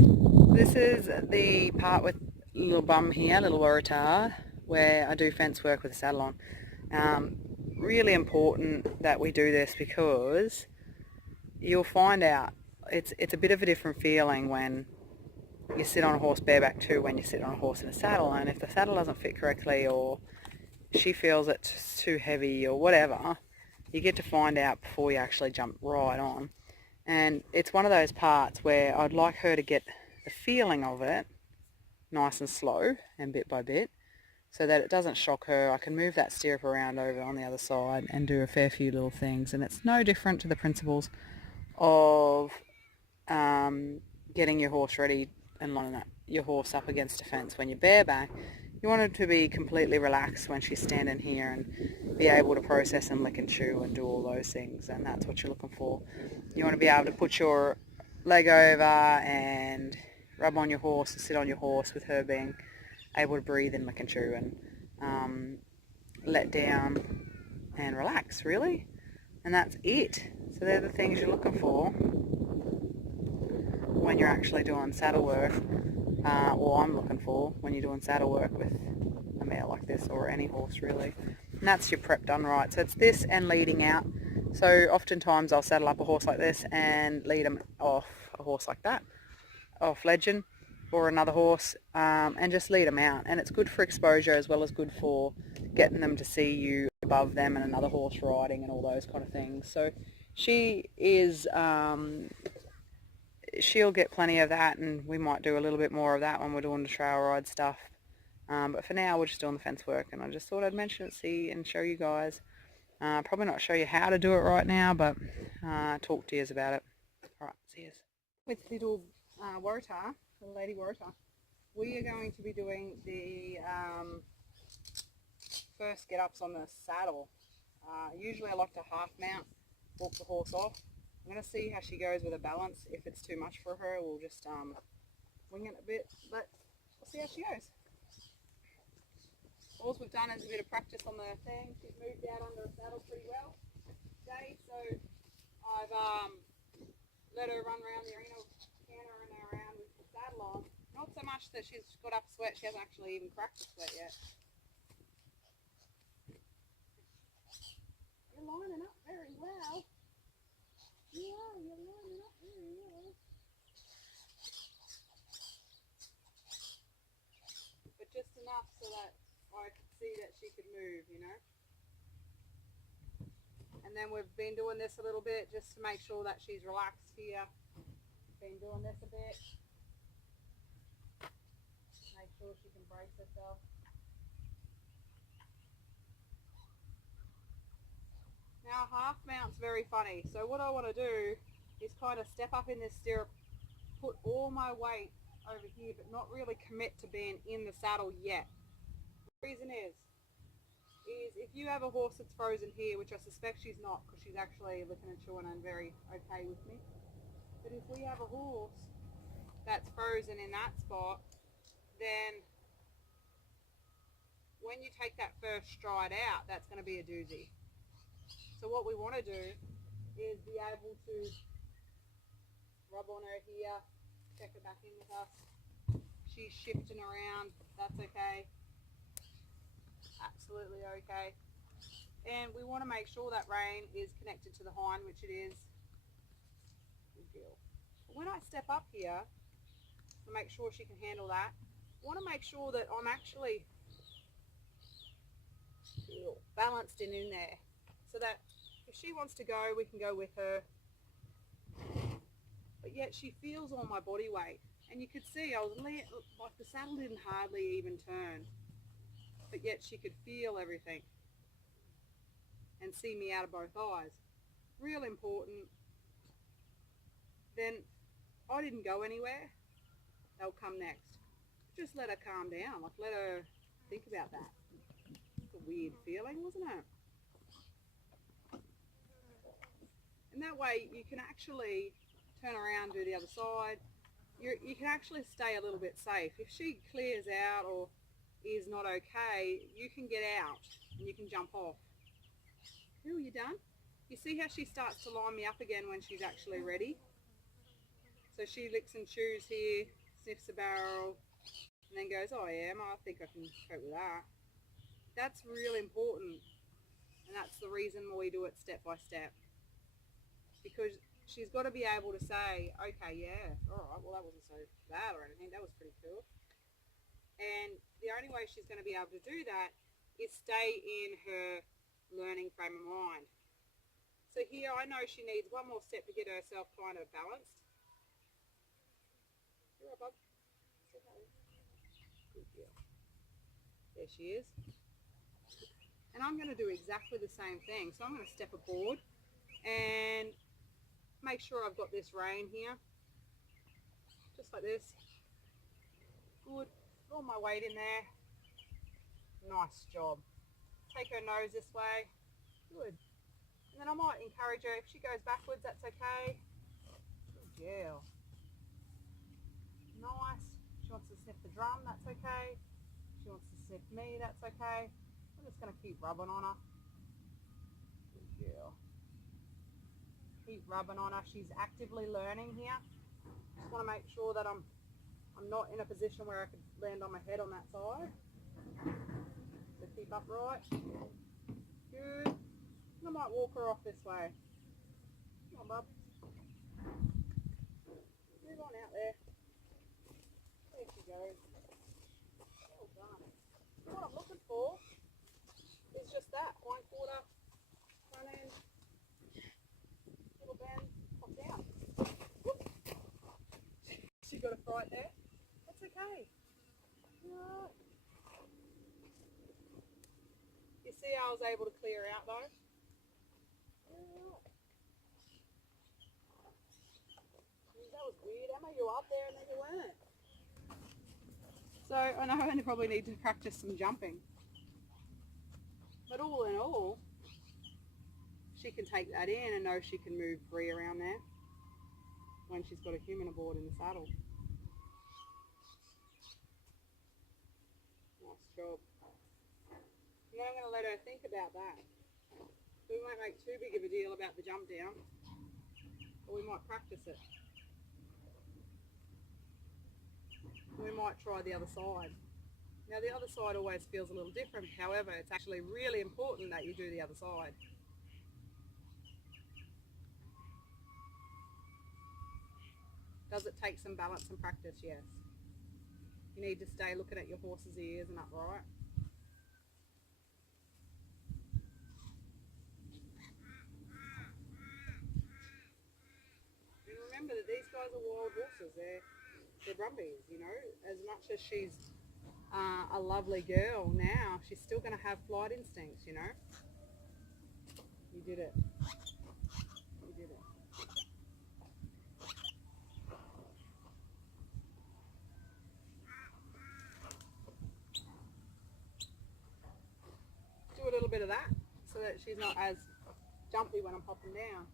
This is the part with little bum here, little Waratah, where I do fence work with a saddle on. Really important that we do this because you'll find out it's a bit of a different feeling when you sit on a horse bareback to when you sit on a horse in a saddle, and if the saddle doesn't fit correctly or she feels it's too heavy or whatever, you get to find out before you actually jump right on. And it's one of those parts where I'd like her to get the feeling of it nice and slow and bit by bit so that it doesn't shock her. I can move that stirrup around over on the other side and do a fair few little things, and it's no different to the principles of getting your horse ready and lining up your horse up against a fence when you're bareback. You want her to be completely relaxed when she's standing here and be able to process and lick and chew and do all those things, and that's what you're looking for. You want to be able to put your leg over and rub on your horse and sit on your horse with her being able to breathe and lick and chew and let down and relax, really. And that's it. So they're the things you're looking for when you're actually doing saddle work, or I'm looking for when you're doing saddle work with a mare like this, or any horse really. And that's your prep done right. So it's this and leading out. So oftentimes I'll saddle up a horse like this and lead them off a horse like that, off Legend or another horse, and just lead them out. And it's good for exposure as well as good for getting them to see you above them and another horse riding and all those kind of things. So she is, she'll get plenty of that, and we might do a little bit more of that when we're doing the trail ride stuff. But for now we're just doing the fence work, and I just thought I'd mention it, see, and show you guys. Probably not show you how to do it right now, but talk to you about it. Alright, see you. With little Waratah, little lady Waratah, we are going to be doing the first get-ups on the saddle. Usually I like to half mount, walk the horse off. I'm going to see how she goes with a balance. If it's too much for her, we'll just wing it a bit, but we'll see how she goes. All we've done is a bit of practice on the thing. She's moved out under the saddle pretty well today, so I've let her run around the arena, cantering around with the saddle on. Not so much that she's got up a sweat, she hasn't actually even cracked a sweat yet. You're lining up very well. You're lining up very well. But just enough so that I could see that she could move, you know. And then we've been doing this a little bit just to make sure that she's relaxed here. Been doing this a bit. Make sure she can brace herself. Now half mount's very funny. So what I want to do is kind of step up in this stirrup, put all my weight over here, but not really commit to being in the saddle yet. The reason is if you have a horse that's frozen here, which I suspect she's not because she's actually licking and chewing and very okay with me. But if we have a horse that's frozen in that spot, then when you take that first stride out, that's going to be a doozy. So what we want to do is be able to rub on her here, check her back in with us. She's shifting around, that's okay. Absolutely okay. And we want to make sure that rein is connected to the hind, which it is. Good deal. When I step up here to make sure she can handle that, I want to make sure that I'm actually balanced and in there, so that if she wants to go, we can go with her. But yet she feels all my body weight, and you could see I was like, the saddle didn't hardly even turn, but yet she could feel everything and see me out of both eyes. Real important. Then I didn't go anywhere. They'll come next. Just let her calm down, like let her think about that. It's a weird feeling, wasn't it? And that way you can actually turn around, do the other side. You can actually stay a little bit safe. If she clears out or is not okay, you can get out and you can jump off. Ooh, you done? You see how she starts to line me up again when she's actually ready? So she licks and chews here, sniffs the barrel, and then goes, oh yeah, I think I can cope with that. That's really important, and that's the reason we do it step by step. Because she's got to be able to say, okay, yeah, all right, well that wasn't so bad or anything, that was pretty cool. And the only way she's going to be able to do that is stay in her learning frame of mind. So here I know she needs one more step to get herself kind of balanced. You're right, bub. Good girl. There she is. And I'm going to do exactly the same thing. So I'm going to step aboard and make sure I've got this rein here. Just like this. Good. All my weight in there. Nice job. Take her nose this way. Good. And then I might encourage her, if she goes backwards, that's okay. Good girl. Nice. She wants to sniff the drum, that's okay. She wants to sniff me, that's okay. I'm just going to keep rubbing on her. Good girl. Keep rubbing on her. She's actively learning here. Just want to make sure that I'm not in a position where I could land on my head on that side. So keep upright. Good. I might walk her off this way. Come on, bub. Move on out there. There she goes. Well done. What I'm looking for is just that. Hind quarter, front end, little bend, pop down. Whoop. She got a fright there. That's okay. Right. You see how I was able to clear out though? That was weird, Emma. You were up there and then you weren't. So I know I probably need to practice some jumping. But all in all, she can take that in and know she can move free around there when she's got a human aboard in the saddle. Nice job. And then I'm going to let her think about that. So we won't make too big of a deal about the jump down, or we might practice it. We might try the other side. Now the other side always feels a little different, however it's actually really important that you do the other side. Does it take some balance and practice? Yes. You need to stay looking at your horse's ears and upright. And remember that these guys are wild horses. They're brumbies, you know. As much as she's a lovely girl now, she's still going to have flight instincts, you know. You did it. You did it. Do a little bit of that so that she's not as jumpy when I'm popping down.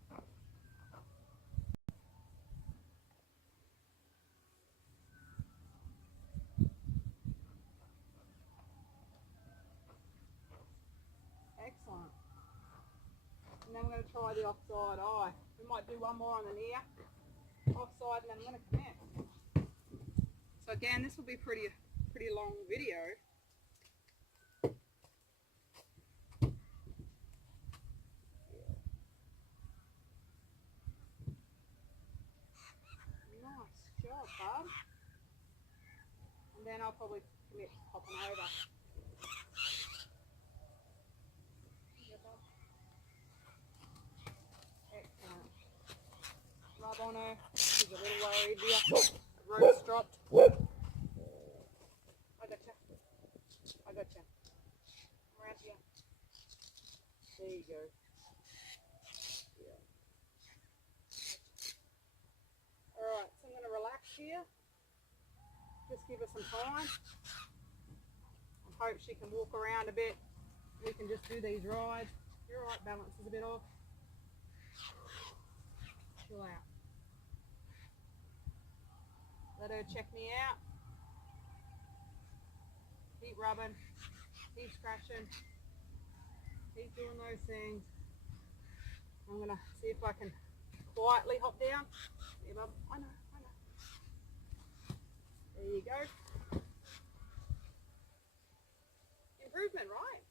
Excellent. And then we're going to try the offside eye. We might do one more on the near offside and then I'm going to commit. So again, this will be pretty long video. Nice job, bub. And then I'll probably commit popping over. Excellent. Rub on her. She's a little worried here. Rope's dropped. I gotcha. I gotcha. Around here. There you go. Yeah. Alright, so I'm going to relax here. Just give her some time. I hope she can walk around a bit. We can just do these rides. You're right, balance is a bit off. Chill out. Let her check me out. Keep rubbing. Keep scratching. Keep doing those things. I'm going to see if I can quietly hop down. Yeah, bub. I know. There you go. Improvement, right?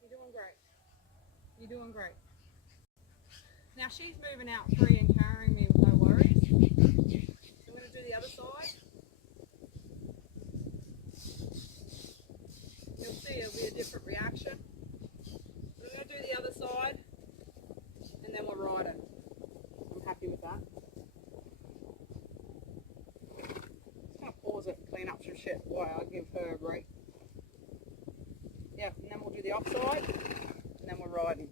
You're doing great. You're doing great. Now she's moving out free and carrying me with no worries. So I'm going to do the other side. You'll see it'll be a different reaction. I'm going to do the other side and then we'll ride it. I'm happy with that. Just going to pause it, clean up some shit while I give her a break. Yeah, and then we'll do the offside and then we're riding.